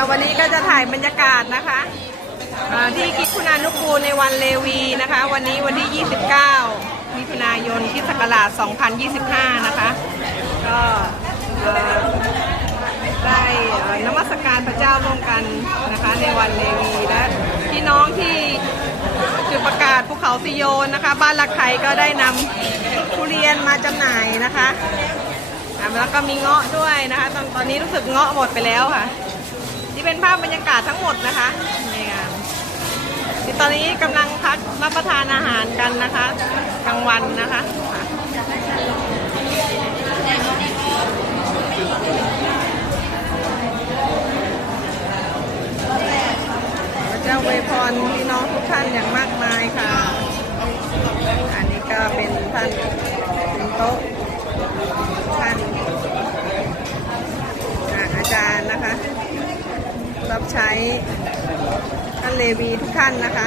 ค่ะวันนี้ก็จะถ่ายบรรยากาศนะคะที่กิจคุณานุกูลในวันเลวีนะคะ วันนี้วันที่ 29 มิถุนายนคริดศักราช 2025 นะคะ ก็ได้นมัสการพระเจ้าร่วมกันนะคะในวันเลวีและพี่น้องที่จุดประกาศภูเขาซิโยนนะคะ บ้านลักไทยก็ได้นำทุเรียนมาจำหน่ายนะคะแล้วก็มีเงาะด้วยนะคะ ตอนตอนนี้รู้สึกเงาะหมดไปแล้วค่ะ เป็นภาพบรรยากาศทั้งหมดนะคะในงานตอนนี้กำลังพักรับประทานอาหารกันนะคะกลางวันนะคะค่ะพระเจ้าอวยพรพี่น้องทุกท่านอย่างมากมายค่ะ อันนี้ก็เป็นท่านเป็นโต๊ะับใช้ท่านเลวีทุกท่านนะคะ